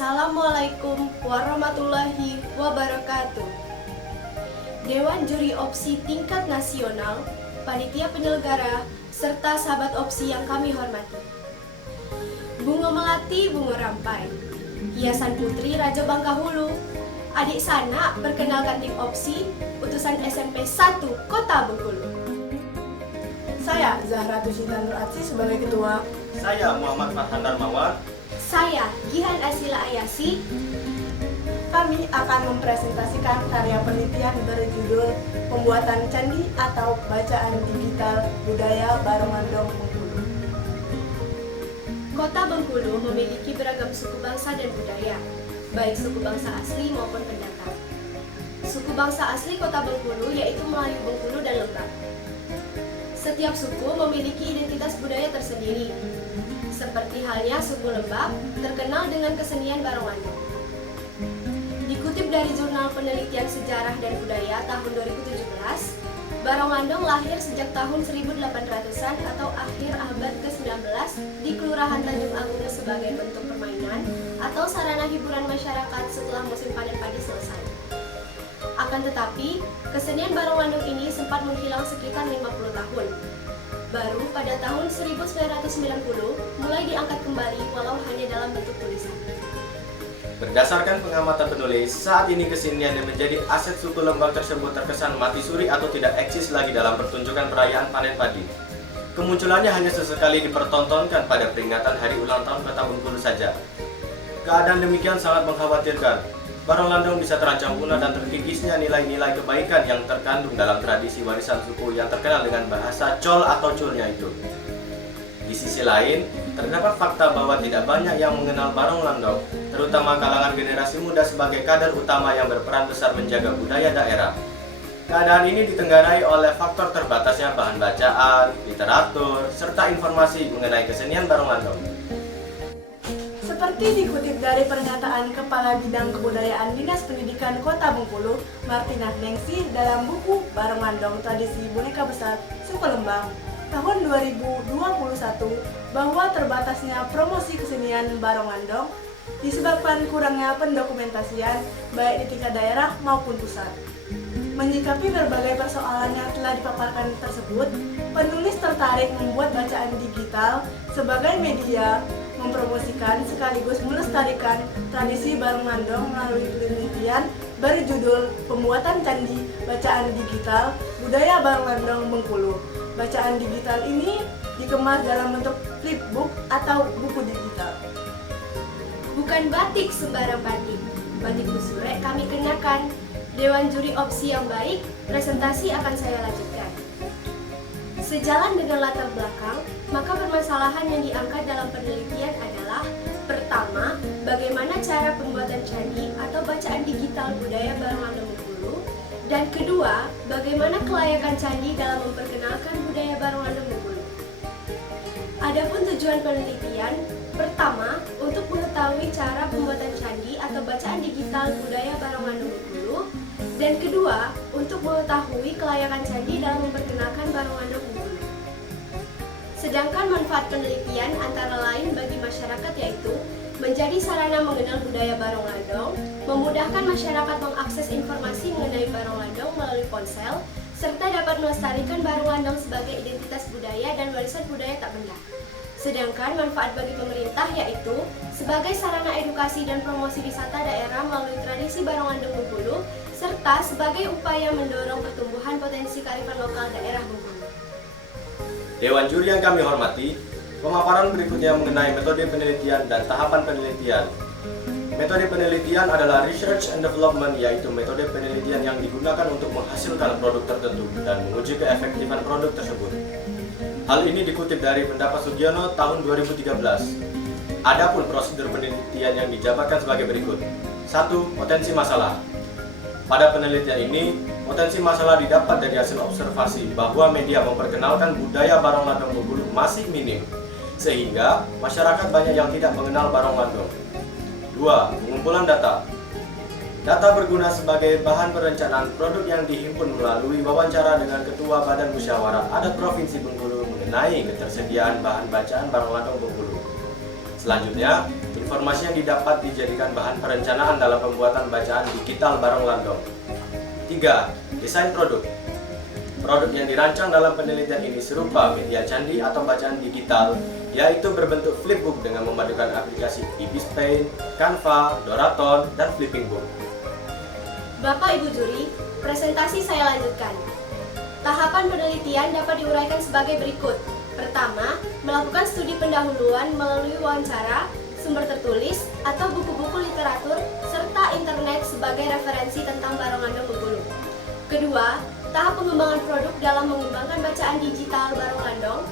Assalamualaikum warahmatullahi wabarakatuh. Dewan Juri Opsi Tingkat Nasional, Panitia Penyelenggara, serta sahabat opsi yang kami hormati. Bunga Melati Bunga Rampai, Hiasan Putri Raja Bangkahulu, adik Sana perkenalkan tim opsi, utusan SMP 1 Kota Bengkulu. Saya Zahra Tusinta Nur Atsi sebagai ketua. Saya Muhammad Farhan Darmawan. Saya Gihan Asila Ayasi. Kami akan mempresentasikan karya penelitian berjudul Pembuatan Candi atau Bacaan Digital Budaya Barongandong Bengkulu. Kota Bengkulu memiliki beragam suku bangsa dan budaya, baik suku bangsa asli maupun pendatang. Suku bangsa asli Kota Bengkulu yaitu Melayu Bengkulu dan Lembak. Setiap suku memiliki identitas budaya tersendiri. Seperti halnya suku Lembak terkenal dengan kesenian Barongandong. Dikutip dari Jurnal Penelitian Sejarah dan Budaya tahun 2017, Barongandong lahir sejak tahun 1800-an atau akhir abad ke-19 di Kelurahan Tanjung Agung sebagai bentuk permainan atau sarana hiburan masyarakat setelah musim panen padi selesai. Akan tetapi, kesenian Barongandong ini sempat menghilang sekitar 50 tahun. Baru pada tahun 1990 mulai diangkat kembali walau hanya dalam bentuk tulisan. Berdasarkan pengamatan penulis, saat ini kesenian yang menjadi aset suku Lembak tersebut terkesan mati suri atau tidak eksis lagi dalam pertunjukan perayaan panen padi. Kemunculannya hanya sesekali dipertontonkan pada peringatan hari ulang tahun Kota Bengkulu saja. Keadaan demikian sangat mengkhawatirkan. Barongandong bisa terancam punah dan terkikisnya nilai-nilai kebaikan yang terkandung dalam tradisi warisan suku yang terkenal dengan bahasa col atau culnya itu. Di sisi lain, terdapat fakta bahwa tidak banyak yang mengenal Barongandong, terutama kalangan generasi muda sebagai kader utama yang berperan besar menjaga budaya daerah. Keadaan ini ditenggarai oleh faktor terbatasnya bahan bacaan, literatur, serta informasi mengenai kesenian Barongandong. Seperti dikutip dari pernyataan Kepala Bidang Kebudayaan Dinas Pendidikan Kota Bengkulu, Martina Nengsi, dalam buku Barongandong Tradisi Boneka Besar Suku Lembang tahun 2021, bahwa terbatasnya promosi kesenian Barongandong disebabkan kurangnya pendokumentasian baik di tingkat daerah maupun pusat. Menyikapi berbagai persoalan yang telah dipaparkan tersebut, penulis tertarik membuat bacaan digital sebagai media mempromosikan sekaligus melestarikan tradisi Barongandong melalui penelitian berjudul Pembuatan Candi Bacaan Digital Budaya Barongandong Bengkulu. Bacaan digital ini dikemas dalam bentuk flipbook atau buku digital. Bukan batik sembarang batik, batik lusurek kami kenakan. Dewan Juri Opsi yang baik, presentasi akan saya lanjutkan. Sejalan dengan latar belakang, maka permasalahan yang diangkat dalam penelitian adalah: pertama, bagaimana cara pembuatan candi atau bacaan digital budaya Barongandong Bengkulu, dan kedua, bagaimana kelayakan candi dalam memperkenalkan budaya Barongandong Bengkulu. Adapun tujuan penelitian, pertama, untuk mengetahui cara pembuatan candi atau bacaan digital budaya Barongandong Bengkulu, dan kedua, untuk mengetahui kelayakan candi dalam memperkenalkan Barongandong Bengkulu. Sedangkan manfaat penelitian antara lain bagi masyarakat yaitu menjadi sarana mengenal budaya Barongandong, memudahkan masyarakat mengakses informasi mengenai Barongandong melalui ponsel, serta dapat melestarikan Barongandong sebagai identitas budaya dan warisan budaya tak benda. Sedangkan manfaat bagi pemerintah yaitu sebagai sarana edukasi dan promosi wisata daerah melalui tradisi Barongandong Bengkulu, serta sebagai upaya mendorong pertumbuhan potensi kearifan lokal daerah Bengkulu. Dewan Juri yang kami hormati, pemaparan berikutnya mengenai metode penelitian dan tahapan penelitian. Metode penelitian adalah research and development, yaitu metode penelitian yang digunakan untuk menghasilkan produk tertentu dan menguji keefektifan produk tersebut. Hal ini dikutip dari Pendapat Sugiono tahun 2013. Adapun prosedur penelitian yang dijabarkan sebagai berikut. 1. Potensi masalah. Pada penelitian ini, potensi masalah didapat dari hasil observasi bahwa media memperkenalkan budaya Barongandong Bengkulu masih minim, sehingga masyarakat banyak yang tidak mengenal Barongandong. 2. Pengumpulan data. Data berguna sebagai bahan perencanaan produk yang dihimpun melalui wawancara dengan Ketua Badan Musyawarah Adat Provinsi Bengkulu mengenai ketersediaan bahan bacaan Barongandong Bengkulu. Selanjutnya, informasi yang didapat dijadikan bahan perencanaan dalam pembuatan bacaan digital Barong Landong. 3. Desain produk. Produk yang dirancang dalam penelitian ini serupa media candi atau bacaan digital, yaitu berbentuk flipbook dengan memadukan aplikasi Ibis Paint, Canva, Doraton, dan Flipping Book. Bapak Ibu juri, presentasi saya lanjutkan. Tahapan penelitian dapat diuraikan sebagai berikut. Pertama, melakukan studi pendahuluan melalui wawancara, sumber tertulis, atau buku-buku literatur, serta internet sebagai referensi tentang Barong Landong Bengkulu. Kedua, tahap pengembangan produk dalam mengembangkan bacaan digital Barong Landong.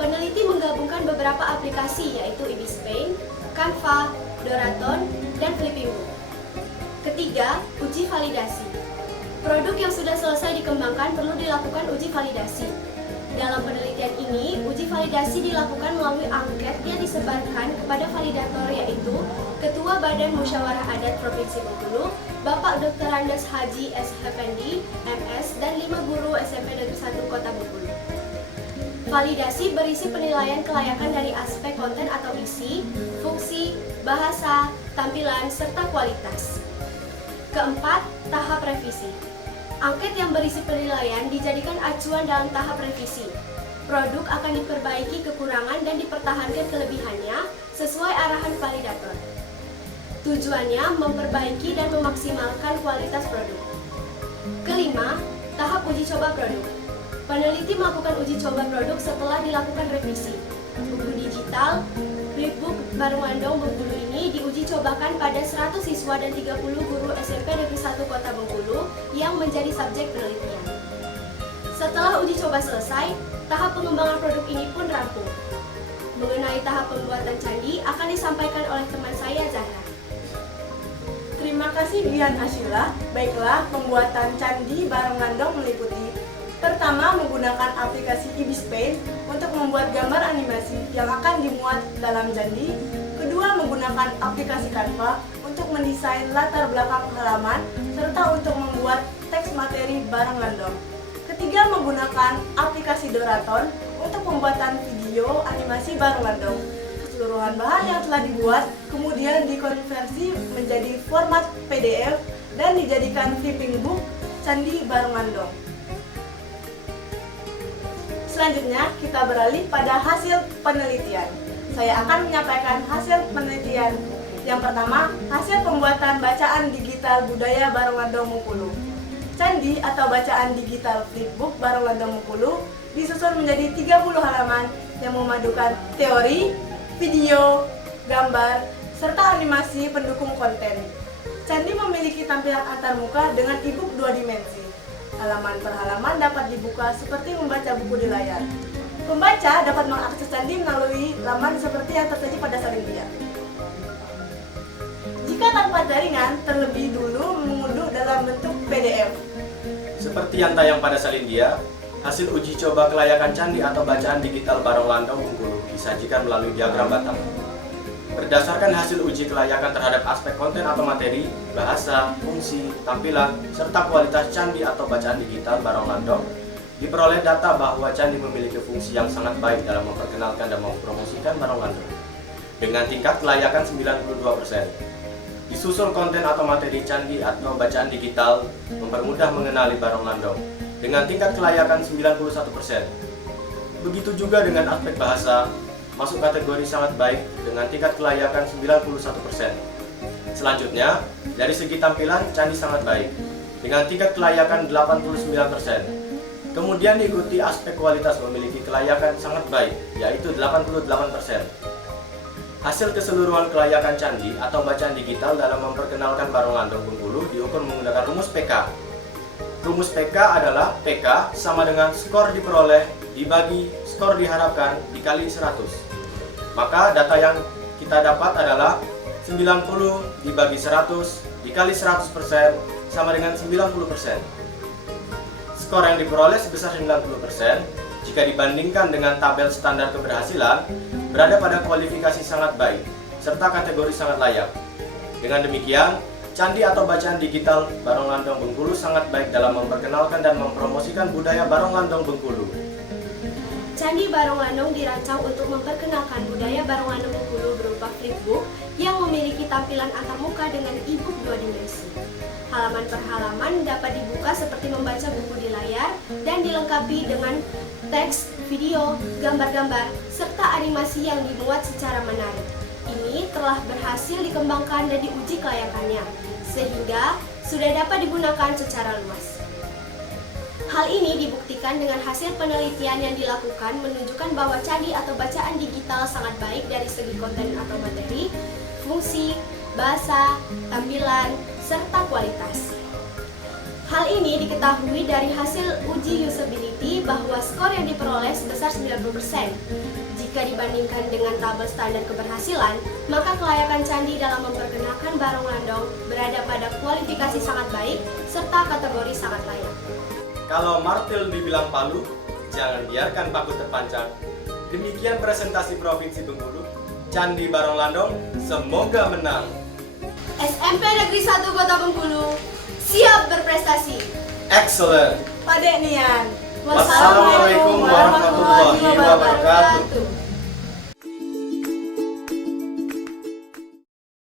Peneliti menggabungkan beberapa aplikasi yaitu Ibis Paint, Canva, Doraton, dan Flipping Book. Ketiga, uji validasi. Produk yang sudah selesai dikembangkan perlu dilakukan uji validasi. Dalam penelitian ini, uji validasi dilakukan melalui angket yang disebarkan kepada validator yaitu Ketua Badan Musyawarah Adat Provinsi Bengkulu, Bapak Dr. Andes Haji S. Effendi, MS, dan 5 guru SMP Negeri 1 Kota Bengkulu. Validasi berisi penilaian kelayakan dari aspek konten atau isi, fungsi, bahasa, tampilan, serta kualitas. Keempat, tahap revisi. Angket yang berisi penilaian dijadikan acuan dalam tahap revisi. Produk akan diperbaiki kekurangan dan dipertahankan kelebihannya sesuai arahan validator. Tujuannya memperbaiki dan memaksimalkan kualitas produk. Kelima, tahap uji coba produk. Peneliti melakukan uji coba produk setelah dilakukan revisi. Buku digital Flipbook Barong Landong Bengkulu ini diuji cobakan pada 100 siswa dan 30 guru SMP Negeri 1 Kota Bengkulu yang menjadi subjek penelitian. Setelah uji coba selesai, tahap pengembangan produk ini pun rampung. Mengenai tahap pembuatan candi akan disampaikan oleh teman saya, Zahra. Terima kasih Dian Asyila. Baiklah, pembuatan candi Barong Landong meliputi: pertama, menggunakan aplikasi Ibis Paint untuk membuat gambar animasi yang akan dimuat dalam candi. Kedua, menggunakan aplikasi Canva untuk mendesain latar belakang halaman serta untuk membuat teks materi Barong Landong. Ketiga, menggunakan aplikasi Doraton untuk pembuatan video animasi Barong Landong. Keseluruhan bahan yang telah dibuat kemudian dikonversi menjadi format PDF dan dijadikan flipping book Candi Barong Landong. Selanjutnya, kita beralih pada hasil penelitian. Saya akan menyampaikan hasil penelitian. Yang pertama, hasil pembuatan bacaan digital budaya Barong Landong Bengkulu. Candi atau bacaan digital flipbook Barong Landong Bengkulu disusun menjadi 30 halaman yang memadukan teori, video, gambar, serta animasi pendukung konten. Candi memiliki tampilan antarmuka dengan e-book 2 dimensi. Halaman per halaman dapat dibuka seperti membaca buku di layar. Pembaca dapat mengakses candi melalui laman seperti yang tersaji pada Salindia. Jika tanpa jaringan, terlebih dulu mengunduh dalam bentuk PDF. Seperti yang tayang pada Salindia, hasil uji coba kelayakan candi atau bacaan digital Barong Landong Bengkulu disajikan melalui diagram batang. Berdasarkan hasil uji kelayakan terhadap aspek konten atau materi, bahasa, fungsi, tampilan, serta kualitas candi atau bacaan digital Barong Landong, diperoleh data bahwa candi memiliki fungsi yang sangat baik dalam memperkenalkan dan mempromosikan Barong Landong dengan tingkat kelayakan 92%. Disusul konten atau materi candi atau bacaan digital mempermudah mengenali Barong Landong dengan tingkat kelayakan 91%. Begitu juga dengan aspek bahasa, masuk kategori sangat baik dengan tingkat kelayakan 91%. Selanjutnya, dari segi tampilan, candi sangat baik dengan tingkat kelayakan 89%. Kemudian diikuti aspek kualitas memiliki kelayakan sangat baik, yaitu 88%. Hasil keseluruhan kelayakan candi atau bacaan digital dalam memperkenalkan Barong Landong Bengkulu diukur menggunakan rumus PK. Rumus PK adalah PK sama dengan skor diperoleh dibagi skor diharapkan dikali 100. Maka data yang kita dapat adalah 90 dibagi 100 dikali 100% sama dengan 90%. Skor yang diperoleh sebesar 90% jika dibandingkan dengan tabel standar keberhasilan berada pada kualifikasi sangat baik serta kategori sangat layak. Dengan demikian, candi atau bacaan digital Barong Landong Bengkulu sangat baik dalam memperkenalkan dan mempromosikan budaya Barong Landong Bengkulu. Candi Barong Landong dirancang untuk memperkenalkan budaya Barong Landong Bengkulu berupa flipbook yang memiliki tampilan antarmuka dengan e-book 2 dimensi. Halaman per halaman dapat dibuka seperti membaca buku di layar dan dilengkapi dengan teks, video, gambar-gambar, serta animasi yang dimuat secara menarik. Ini telah berhasil dikembangkan dan diuji kelayakannya, sehingga sudah dapat digunakan secara luas. Hal ini dibuktikan dengan hasil penelitian yang dilakukan menunjukkan bahwa candi atau bacaan digital sangat baik dari segi konten atau materi, fungsi, bahasa, tampilan, serta kualitas. Hal ini diketahui dari hasil uji usability bahwa skor yang diperoleh sebesar 90%. Jika dibandingkan dengan tabel standar keberhasilan, maka kelayakan candi dalam memperkenalkan Barong Landong berada pada kualifikasi sangat baik serta kategori sangat layak. Kalau martil dibilang palu, jangan biarkan paku terpanjang. Demikian presentasi Provinsi Bengkulu. Candi Barong Landong, semoga menang. SMP Negeri 1 Kota Bengkulu siap berprestasi. Excellent. Padek Nian. Wassalamualaikum warahmatullahi wabarakatuh.